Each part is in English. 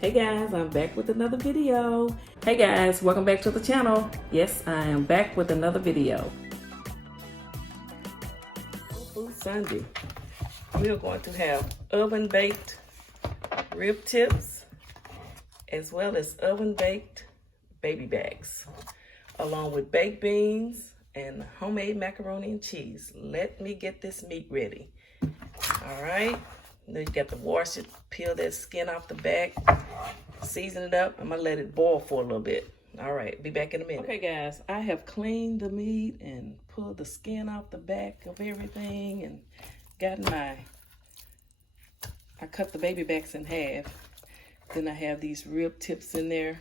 Hey guys, I'm back with another video. Hey guys, welcome back to the channel. Yes, I am back with another video. Food Sunday. We are going to have oven baked rib tips as well as oven baked baby backs, along with baked beans and homemade macaroni and cheese. Let me get this meat ready. All right. Then you got to wash it, peel that skin off the back, season it up. I'm gonna let it boil for a little bit. All right, be back in a minute. Okay guys, I have cleaned the meat and pulled the skin off the back of everything and I cut the baby backs in half. Then I have these rib tips in there.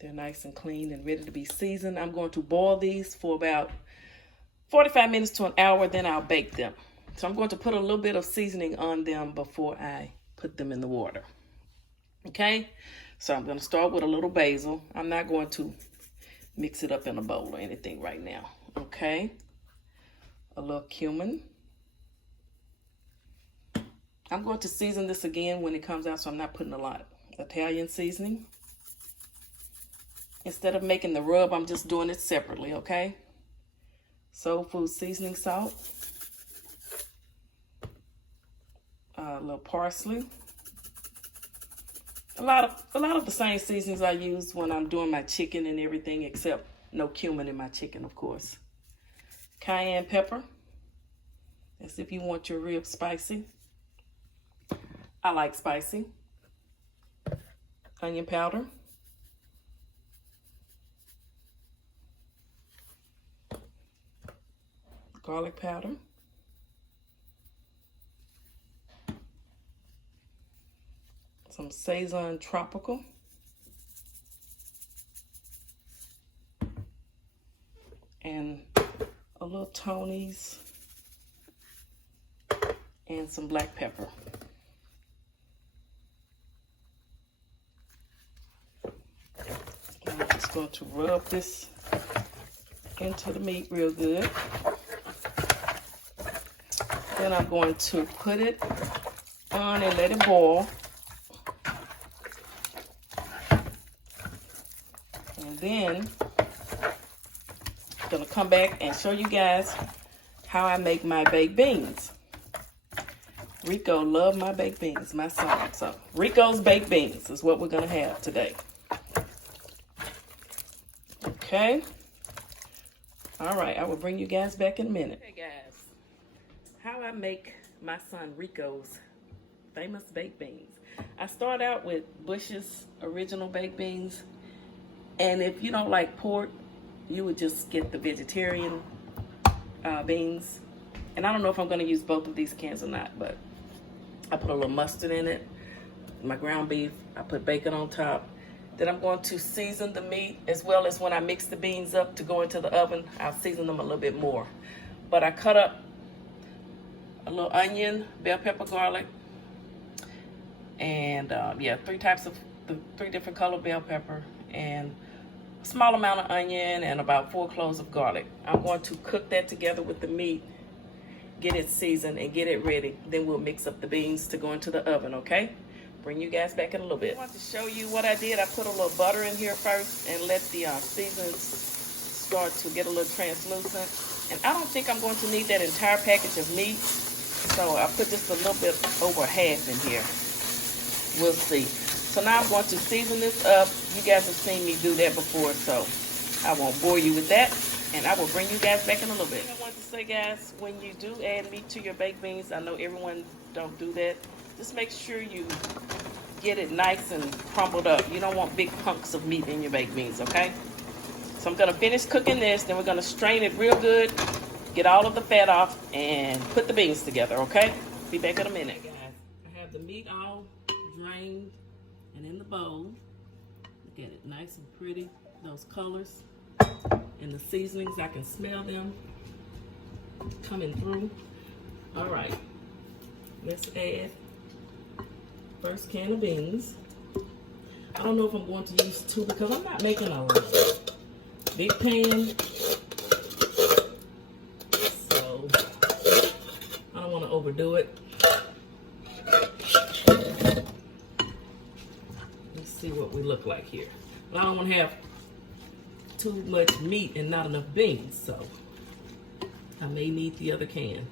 They're nice and clean and ready to be seasoned. I'm going to boil these for about 45 minutes to an hour, then I'll bake them. So I'm going to put a little bit of seasoning on them before I put them in the water. Okay, so I'm going to start with a little basil. I'm not going to mix it up in a bowl or anything right now. Okay, a little cumin. I'm going to season this again when it comes out, so I'm not putting a lot. Italian seasoning. Instead of making the rub, I'm just doing it separately, okay? Soul food seasoning salt. A little parsley. A lot of the same seasonings I use when I'm doing my chicken and everything, except no cumin in my chicken, of course. Cayenne pepper. That's if you want your ribs spicy. I like spicy. Onion powder. Garlic powder. Some Saison Tropical. And a little Tony's. And some black pepper. I'm just going to rub this into the meat real good. Then I'm going to put it on and let it boil. And then I'm going to come back and show you guys how I make my baked beans. Rico loved my baked beans, my son. So Rico's baked beans is what we're going to have today. Okay. All right, I will bring you guys back in a minute. Hey guys, how I make my son Rico's famous baked beans. I start out with Bush's original baked beans. And if you don't like pork, you would just get the vegetarian beans. And I don't know if I'm going to use both of these cans or not, but I put a little mustard in it, my ground beef. I put bacon on top. Then I'm going to season the meat, as well as when I mix the beans up to go into the oven, I'll season them a little bit more. But I cut up a little onion, bell pepper, garlic, and three different color bell pepper, and a small amount of onion, and about 4 cloves of garlic. I'm going to cook that together with the meat, get it seasoned, and get it ready. Then we'll mix up the beans to go into the oven, okay? Bring you guys back in a little bit. I want to show you what I did. I put a little butter in here first and let the seasonings start to get a little translucent. And I don't think I'm going to need that entire package of meat, so I put just a little bit over half in here. We'll see. So now I'm going to season this up. You guys have seen me do that before, so I won't bore you with that. And I will bring you guys back in a little bit. I want to say, guys, when you do add meat to your baked beans, I know everyone don't do that. Just make sure you get it nice and crumbled up. You don't want big hunks of meat in your baked beans, okay? So I'm going to finish cooking this. Then we're going to strain it real good, get all of the fat off, and put the beans together, okay? Be back in a minute. Hey guys, I have the meat all drained and in the bowl. Look at it, nice and pretty. Those colors and the seasonings, I can smell them coming through. All right, let's add first can of beans. I don't know if I'm going to use 2 because I'm not making a big pan. So I don't want to overdo it. see what we look like here. But I don't want to have too much meat and not enough beans, so I may need the other can.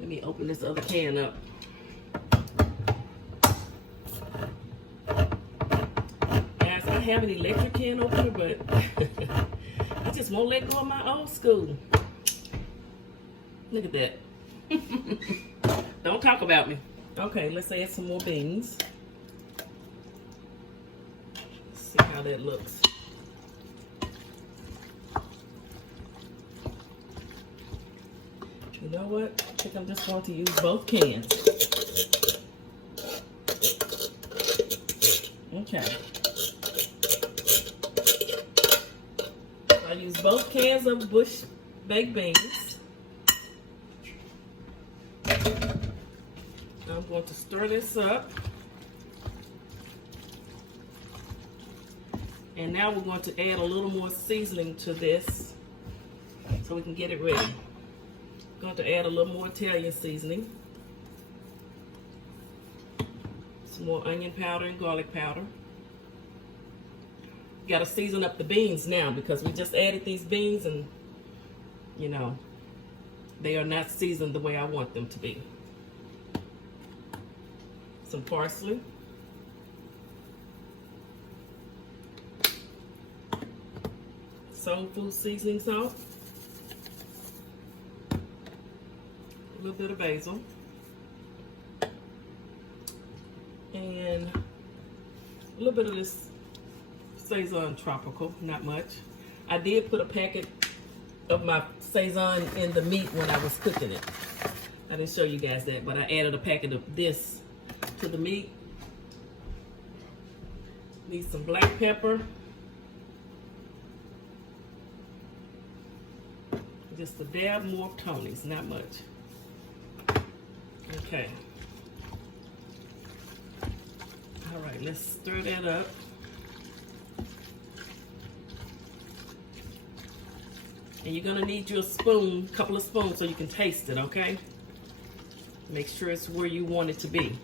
Let me open this other can up. Guys, I have an electric can opener, but I just won't let go of my old school. Look at that. Don't talk about me. Okay, let's add some more beans. See how that looks. You know what? I think I'm just going to use both cans. Okay. I use both cans of bush baked beans. I'm going to stir this up. And now we're going to add a little more seasoning to this so we can get it ready. Going to add a little more Italian seasoning. Some more onion powder and garlic powder. Got to season up the beans now because we just added these beans and, you know, they are not seasoned the way I want them to be. Some parsley. Soul food seasoning salt. A little bit of basil. And a little bit of this Saison Tropical, not much. I did put a packet of my Saison in the meat when I was cooking it. I didn't show you guys that, but I added a packet of this to the meat. Need some black pepper. Just a dab more of Tony's, not much. Okay. All right, let's stir that up. And you're gonna need your spoon, a couple of spoons so you can taste it, okay? Make sure it's where you want it to be.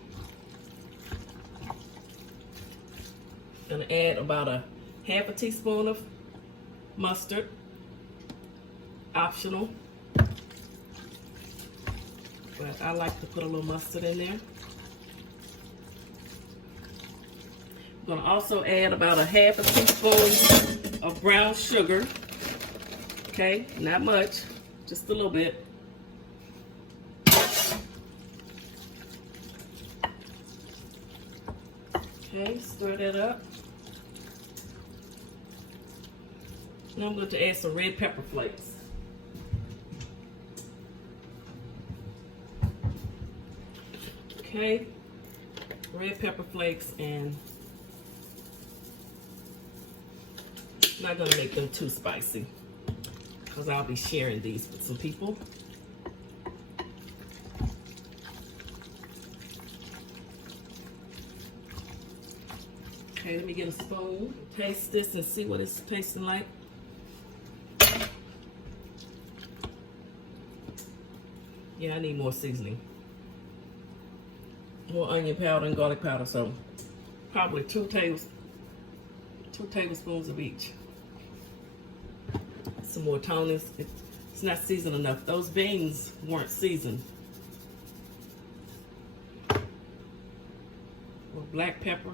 Gonna add about a half a teaspoon of mustard. Optional. But I like to put a little mustard in there. I'm gonna also add about a half a teaspoon of brown sugar. Okay, not much, just a little bit. Okay, stir that up. Now I'm going to add some red pepper flakes. Okay, red pepper flakes, and I'm not going to make them too spicy because I'll be sharing these with some people. Okay, let me get a spoon, taste this and see what it's tasting like. Yeah, I need more seasoning. More onion powder and garlic powder, so probably two tablespoons of each. Some more Tony's. It's not seasoned enough. Those beans weren't seasoned. More black pepper.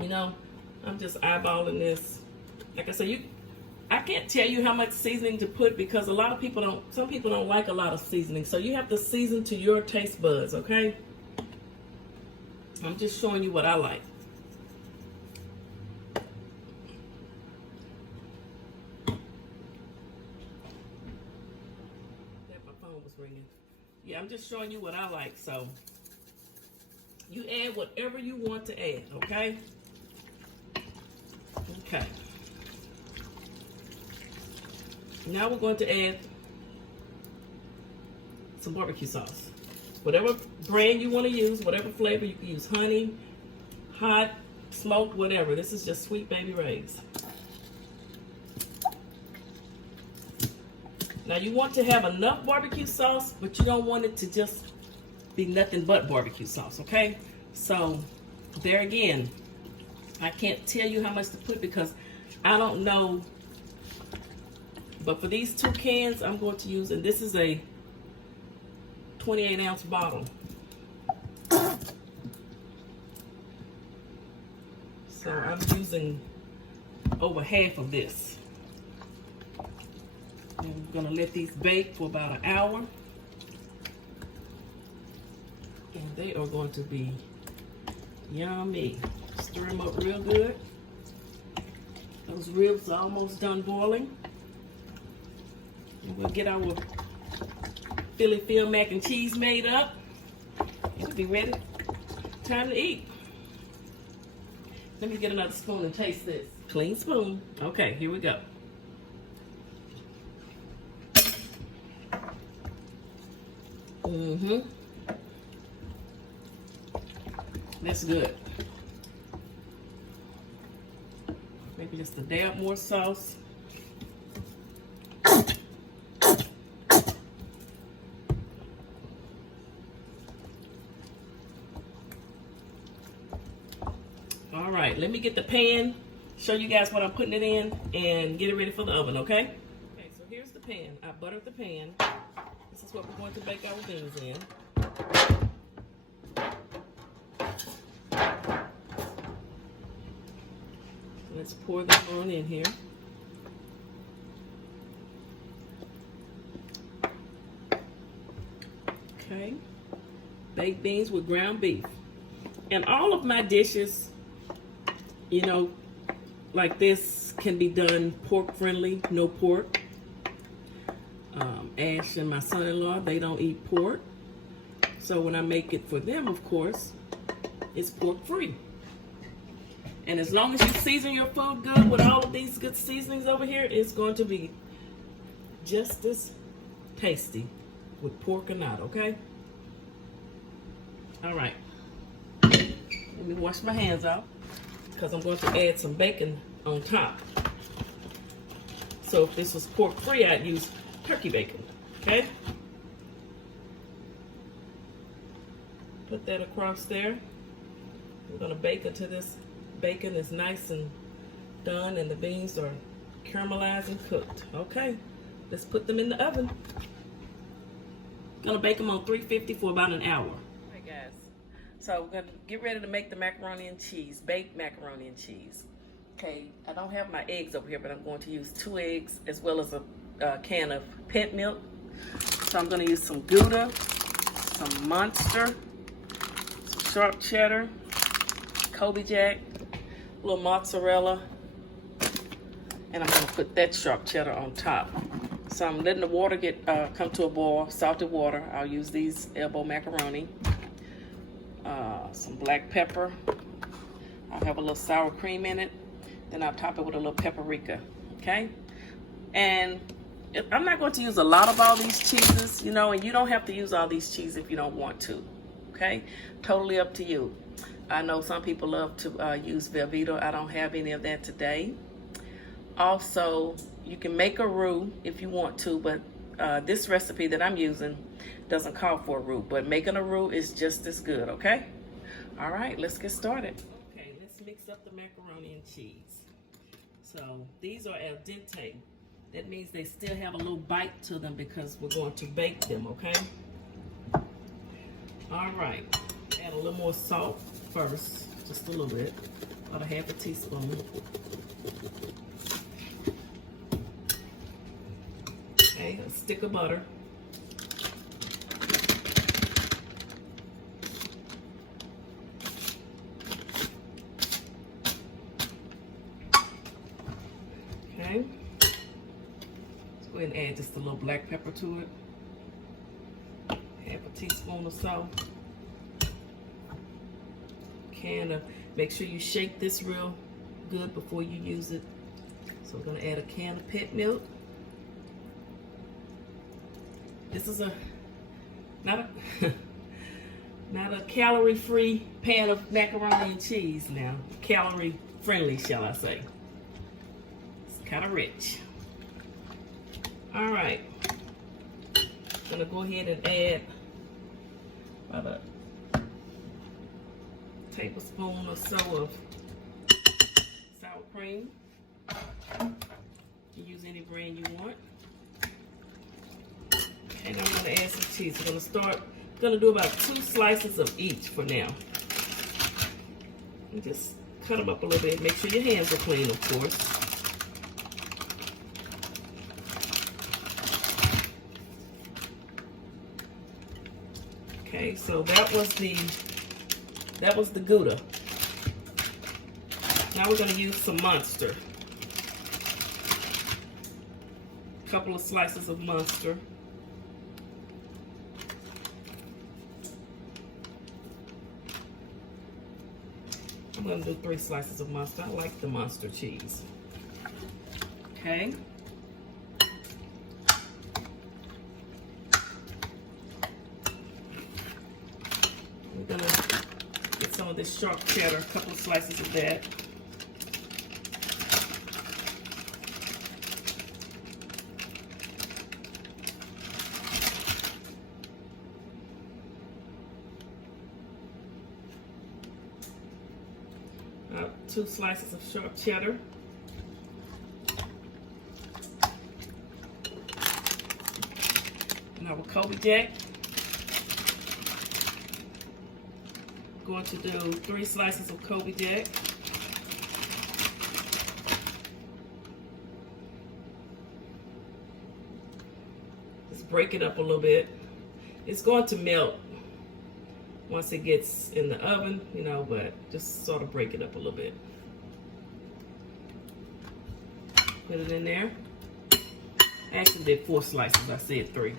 You know, I'm just eyeballing this. Like I said, I can't tell you how much seasoning to put because a lot of people don't, some people don't like a lot of seasoning. So you have to season to your taste buds, okay? I'm just showing you what I like. My phone was ringing. Yeah, I'm just showing you what I like. So you add whatever you want to add, okay? Okay. Now we're going to add some barbecue sauce. Whatever brand you want to use, whatever flavor, you can use honey, hot, smoked, whatever. This is just Sweet Baby Ray's. Now you want to have enough barbecue sauce, but you don't want it to just be nothing but barbecue sauce, okay? So there again, I can't tell you how much to put because I don't know. But for these 2 cans, I'm going to use, and this is a 28-ounce bottle. So I'm using over half of this. And I'm gonna let these bake for about an hour. And they are going to be yummy. Stir them up real good. Those ribs are almost done boiling. And we'll get our PhyllisFlint mac and cheese made up. It'll be ready. Time to eat. Let me get another spoon and taste this. Clean spoon. Okay, here we go. That's good. Maybe just a dab more sauce. All right, let me get the pan, show you guys what I'm putting it in, and get it ready for the oven, okay? Okay, so here's the pan. I buttered the pan. This is what we're going to bake our beans in. Let's pour them on in here. Okay, baked beans with ground beef. And all of my dishes, you know, like this can be done pork friendly, no pork. Ash and my son-in-law, they don't eat pork. So when I make it for them, of course, it's pork free. And as long as you season your food good with all of these good seasonings over here, it's going to be just as tasty with pork or not, okay? All right. Let me wash my hands out because I'm going to add some bacon on top. So if this was pork free, I'd use turkey bacon, okay? Put that across there. We're gonna bake until this bacon is nice and done and the beans are caramelized and cooked. Okay, let's put them in the oven. Gonna bake them on 350 for about an hour. All right, guys. So we're gonna get ready to make the macaroni and cheese, baked macaroni and cheese. Okay, I don't have my eggs over here, but I'm going to use 2 eggs as well as a can of pet milk. So I'm going to use some Gouda, some Monster, some sharp cheddar, Kobe Jack, a little mozzarella, and I'm going to put that sharp cheddar on top. So I'm letting the water get come to a boil, salted water. I'll use these elbow macaroni, some black pepper. I'll have a little sour cream in it. Then I'll top it with a little paprika, okay? And I'm not going to use a lot of all these cheeses, you know, and you don't have to use all these cheeses if you don't want to, okay? Totally up to you. I know some people love to use Velveeta. I don't have any of that today. Also, you can make a roux if you want to, but this recipe that I'm using doesn't call for a roux, but making a roux is just as good, okay? All right, let's get started. Okay, let's mix up the macaroni and cheese. So these are al dente. That means they still have a little bite to them because we're going to bake them, okay? All right, add a little more salt first, just a little bit, about a half a teaspoon. Okay, a stick of butter. Okay. Go ahead and add just a little black pepper to it. Half a teaspoon or so. Make sure you shake this real good before you use it. So we're gonna add a can of pet milk. This is not a calorie-free pan of macaroni and cheese now. Calorie-friendly, shall I say. It's kind of rich. All right, gonna go ahead and add about a tablespoon or so of sour cream. You use any brand you want. And I'm gonna add some cheese. We're gonna do about 2 slices of each for now. And just cut them up a little bit. Make sure your hands are clean, of course. Okay, so that was the Gouda. Now we're gonna use some Monster. A couple of slices of Monster. I'm gonna do 3 slices of Monster. I like the Monster cheese. Okay. We're gonna get some of this sharp cheddar, a couple of slices of that. About 2 slices of sharp cheddar. Now with Kobe Jack, going to do 3 slices of Kobe Jack. Just break it up a little bit. It's going to melt once it gets in the oven, you know, but just sort of break it up a little bit. Put it in there. I actually did 4 slices, I said 3.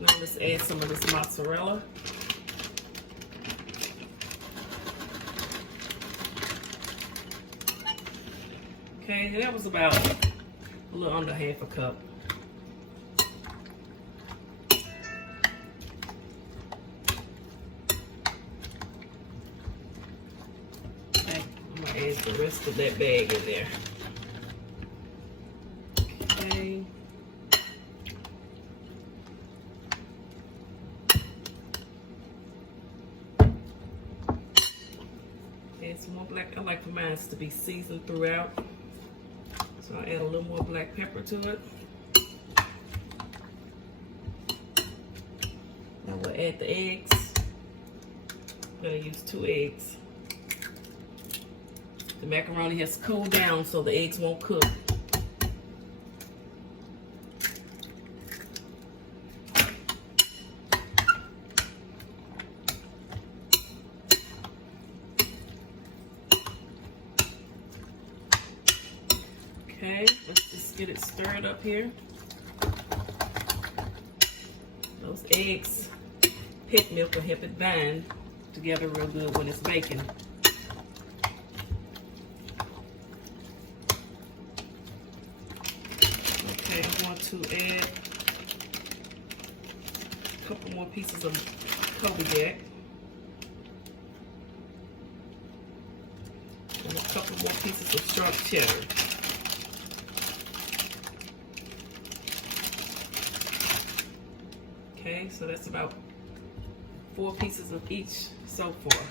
Now let's add some of this mozzarella. Okay, that was about a little under half a cup. Okay, I'm gonna add the rest of that bag in there. Okay. Add some more black. I like for mine to be seasoned throughout. So I'll add a little more black pepper to it. Now we'll add the eggs. I'm gonna use 2 eggs. The macaroni has cooled down so the eggs won't cook. Okay, let's just get it stirred up here. Those eggs, pig milk will help it bind together real good when it's baking. Okay, I'm going to add a couple more pieces of Kobe Jack. And a couple more pieces of sharp cheddar. Okay, so that's about 4 pieces of each so far.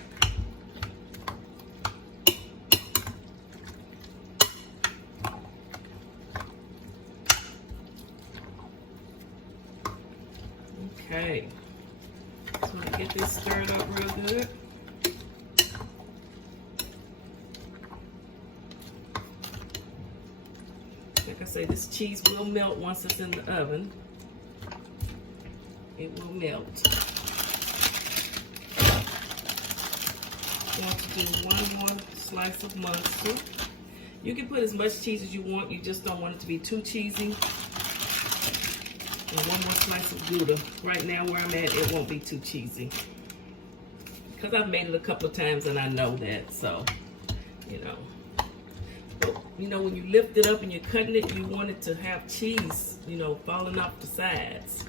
Okay, so I'm gonna get this stirred up real good. Like I say, this cheese will melt once it's in the oven. It will melt. I'm going to do 1 more slice of mustard. You can put as much cheese as you want. You just don't want it to be too cheesy. And 1 more slice of Gouda. Right now where I'm at, it won't be too cheesy. Because I've made it a couple of times and I know that. So, you know. But, you know, when you lift it up and you're cutting it, you want it to have cheese, you know, falling off the sides.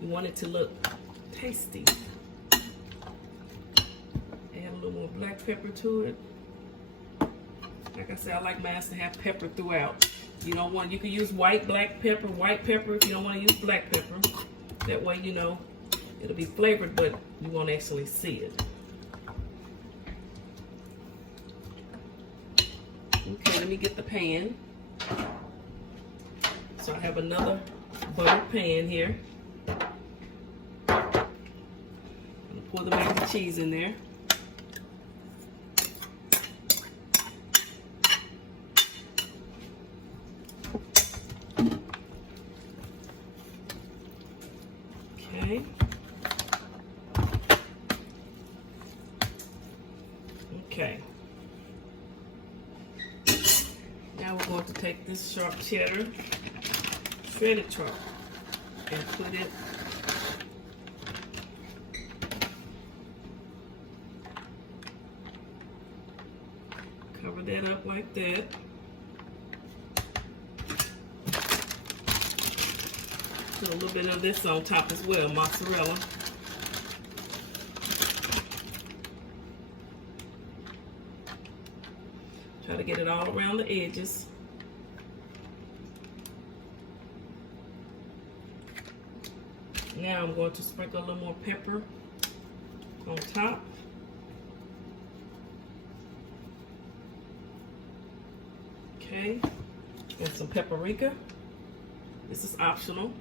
You want it to look tasty. Add a little more black pepper to it. Like I said, I like mine to have pepper throughout. You don't want, you can use white pepper if you don't want to use black pepper. That way, you know, it'll be flavored, but you won't actually see it. Okay, let me get the pan. So I have another buttered pan here. I'm gonna pour the mac and cheese in there. Okay. Okay. Now we're going to take this sharp cheddar, shredded chalk, and put it cover that up like that. Put a little bit of this on top as well, mozzarella. Try to get it all around the edges. Now I'm going to sprinkle a little more pepper on top. Okay, and some paprika. This is optional.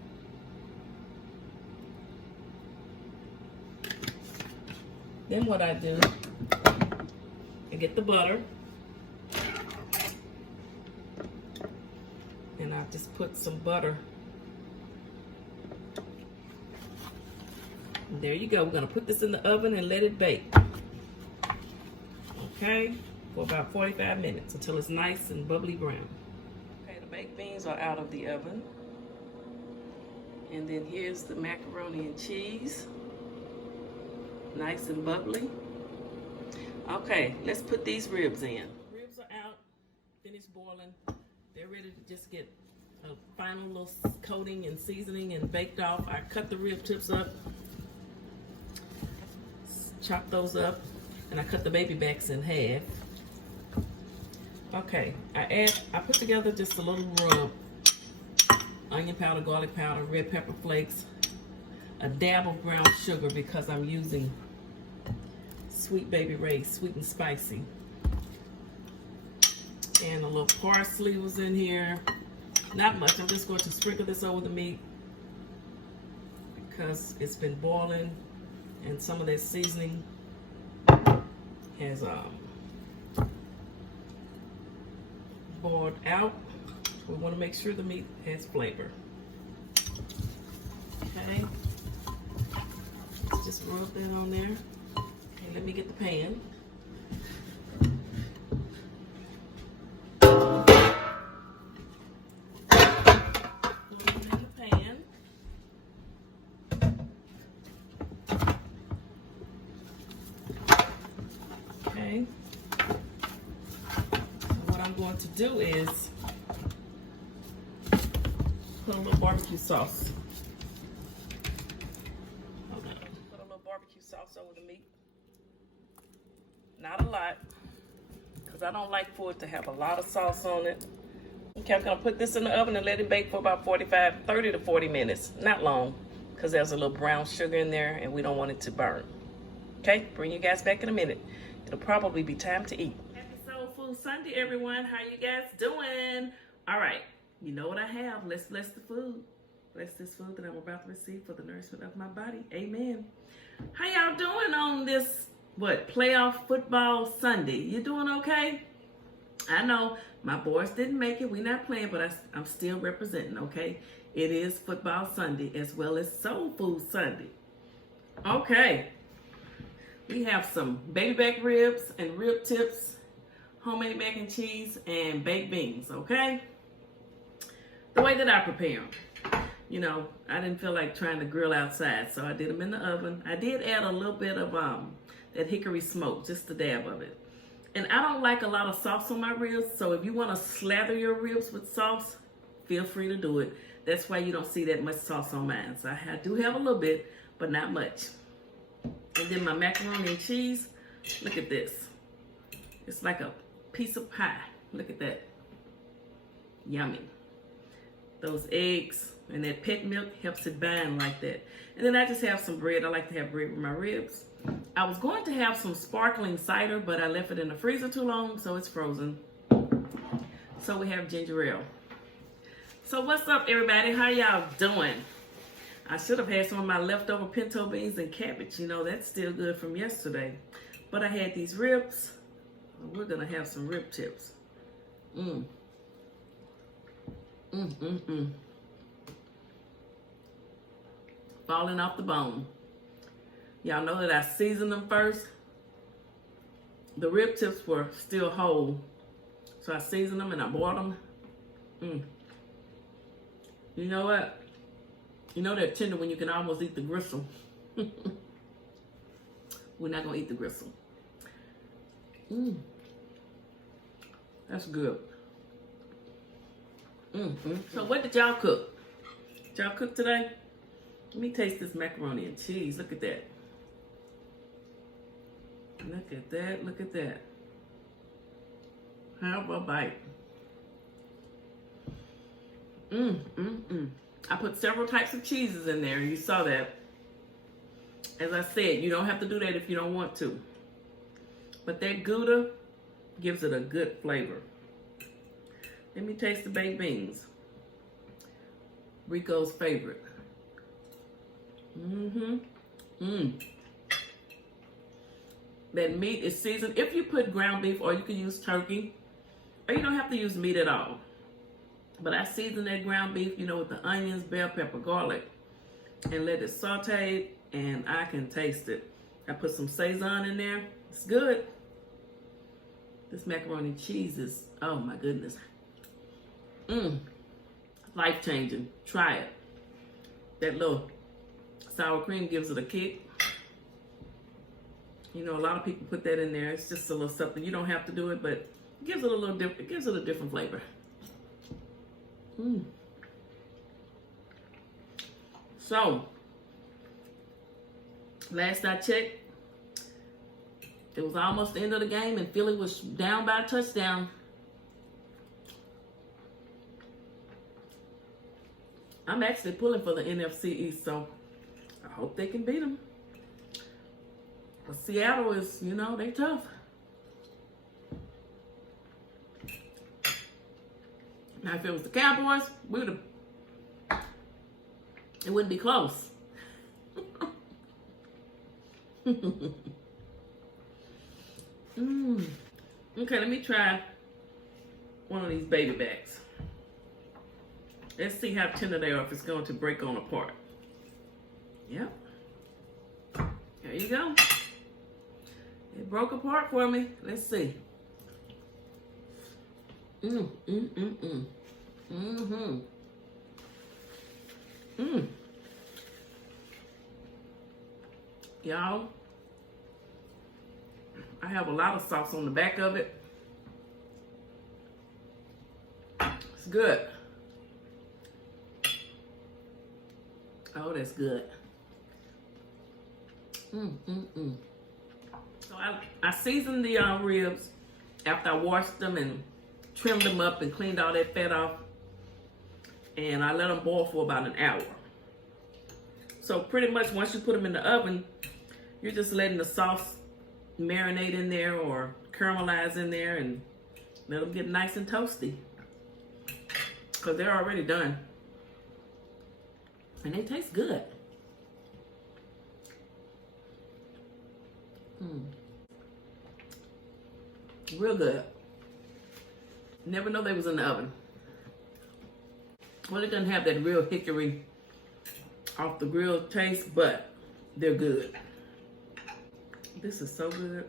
Then what I do, I get the butter, and I just put some butter. And there you go. We're gonna put this in the oven and let it bake. Okay, for about 45 minutes until it's nice and bubbly brown. Okay, the baked beans are out of the oven. And then here's the macaroni and cheese. Nice and bubbly. Okay, let's put these ribs in. Ribs are out, finished boiling. They're ready to just get a final little coating and seasoning and baked off. I cut the rib tips up, chop those up, and I cut the baby backs in half. Okay, I put together just a little rub. Onion powder, garlic powder, red pepper flakes, a dab of brown sugar because I'm using Sweet Baby Ray's sweet and spicy. And a little parsley was in here. Not much. I'm just going to sprinkle this over the meat because it's been boiling and some of that seasoning has boiled out. We want to make sure the meat has flavor. Okay. Let's just rub that on there. Okay, let me get the pan. Put it in the pan. Okay. So what I'm going to do is put a little barbecue sauce. Hold on. Put a little barbecue sauce over the meat. Not a lot, because I don't like for it to have a lot of sauce on it. Okay, I'm gonna put this in the oven and let it bake for about 30 to 40 minutes. Not long, because there's a little brown sugar in there and we don't want it to burn. Okay, bring you guys back in a minute. It'll probably be time to eat. Happy Soul Food Sunday, everyone. How you guys doing? All right. You know what I have. Let's bless the food. Bless this food that I'm about to receive for the nourishment of my body. Amen. How y'all doing on this, playoff football Sunday? You doing okay? I know my boys didn't make it. We're not playing, but I'm still representing, okay? It is football Sunday as well as Soul Food Sunday. Okay. We have some baby back ribs and rib tips, homemade mac and cheese, and baked beans, okay? The way that I prepare them. You know, I didn't feel like trying to grill outside, so I did them in the oven. I did add a little bit of that hickory smoke, just a dab of it. And I don't like a lot of sauce on my ribs, so if you want to slather your ribs with sauce, feel free to do it. That's why you don't see that much sauce on mine. So I do have a little bit, but not much. And then my macaroni and cheese, look at this. It's like a piece of pie. Look at that. Yummy. Those eggs and that pet milk helps it bind like that. And then I just have some bread. I like to have bread with my ribs. I was going to have some sparkling cider, but I left it in the freezer too long, so it's frozen. So we have ginger ale. So what's up, everybody? How y'all doing? I should have had some of my leftover pinto beans and cabbage. You know, that's still good from yesterday. But I had these ribs. We're gonna have some rib tips. Falling off the bone. Y'all know that I seasoned them first. The rib tips were still whole, so I seasoned them and I boiled them. You know what? You know they're tender when you can almost eat the gristle. We're not gonna eat the gristle. That's good. So what did y'all cook? Did y'all cook today? Let me taste this macaroni and cheese. Look at that. Look at that, look at that. How about a bite? I put several types of cheeses in there, and you saw that. As I said, you don't have to do that if you don't want to. But that Gouda gives it a good flavor. Let me taste the baked beans. Rico's favorite. That meat is seasoned. If you put ground beef, or you can use turkey, or you don't have to use meat at all. But I season that ground beef, you know, with the onions, bell pepper, garlic, and let it saute, and I can taste it. I put some Sazon in there. It's good. This macaroni and cheese is, oh my goodness. Life-changing. Try it. That little sour cream gives it a kick. You know, a lot of people put that in there. It's just a little something. You don't have to do it, but it gives it a little different. It gives it a different flavor. So, last I checked, it was almost the end of the game, and Philly was down by a touchdown. I'm actually pulling for the NFC East, so I hope they can beat them. But Seattle is, you know, they tough. Now, if it was the Cowboys, it wouldn't be close. Okay, let me try one of these baby backs. Let's see how tender they are, if it's going to break on apart. Yep. There you go. It broke apart for me. Let's see. Y'all, I have a lot of sauce on the back of it. It's good. Oh, that's good. So I seasoned the ribs after I washed them and trimmed them up and cleaned all that fat off. And I let them boil for about an hour. So pretty much once you put them in the oven, you're just letting the sauce marinate in there or caramelize in there and let them get nice and toasty. Because they're already done. And they taste good. Real good. Never know they was in the oven. Well, it doesn't have that real hickory off the grill taste, but they're good. This is so good.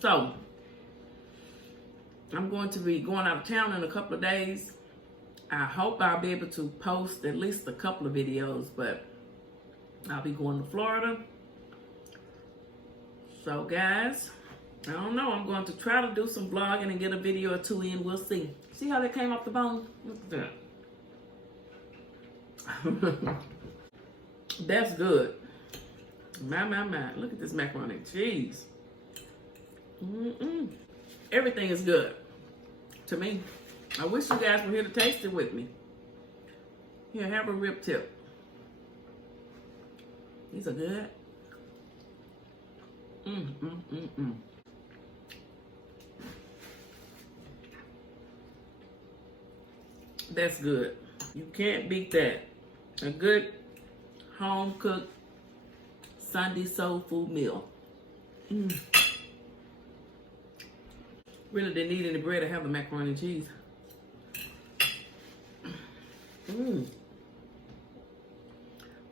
So, I'm going to be going out of town in a couple of days. I hope I'll be able to post at least a couple of videos, but I'll be going to Florida. So guys, I don't know. I'm going to try to do some vlogging and get a video or two in. We'll see. See how that came off the bone? Look at that. That's good. My. Look at this macaroni and cheese. Everything is good. to me. I wish you guys were here to taste it with me. Here, have a rib tip. These are good. That's good. You can't beat that. A good home-cooked Sunday soul food meal. Really didn't need any bread to have the macaroni and cheese.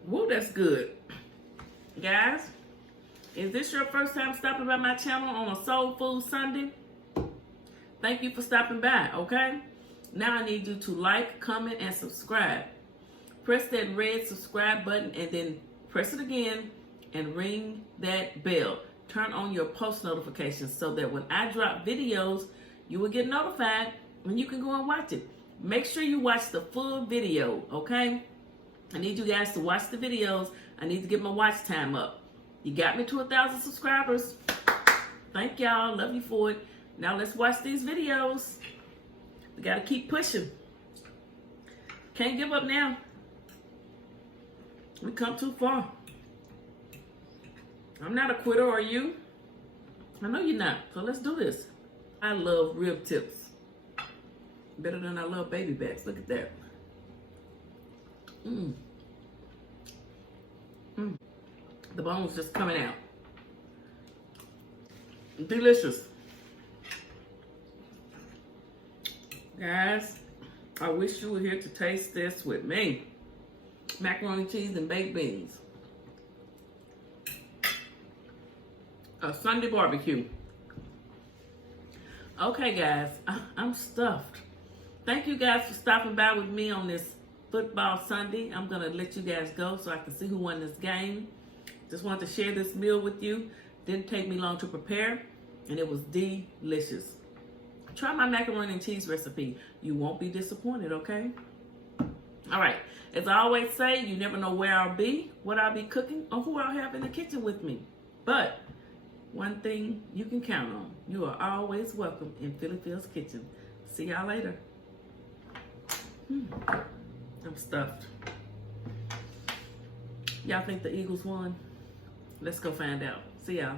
Woo, that's good. Guys, is this your first time stopping by my channel on a Soul Food Sunday? Thank you for stopping by, okay? Now I need you to like, comment, and subscribe. Press that red subscribe button and then press it again and ring that bell. Turn on your post notifications so that when I drop videos, you will get notified and you can go and watch it. Make sure you watch the full video, okay? I need you guys to watch the videos. I need to get my watch time up. You got me to 1,000 subscribers. Thank y'all. Love you for it. Now let's watch these videos. We got to keep pushing. Can't give up now. We come too far. I'm not a quitter, are you? I know you're not. So let's do this. I love rib tips. Better than I love baby backs. Look at that. The bone's just coming out. Delicious. Guys, I wish you were here to taste this with me. Macaroni, cheese, and baked beans. A Sunday barbecue. Okay, guys, I'm stuffed. Thank you guys for stopping by with me on this football Sunday. I'm going to let you guys go so I can see who won this game. Just wanted to share this meal with you. Didn't take me long to prepare, and it was delicious. Try my macaroni and cheese recipe. You won't be disappointed, okay? All right. As I always say, you never know where I'll be, what I'll be cooking, or who I'll have in the kitchen with me. But one thing you can count on, you are always welcome in PhyllisFlint's kitchen. See y'all later. I'm stuffed. Y'all think the Eagles won? Let's go find out. See y'all.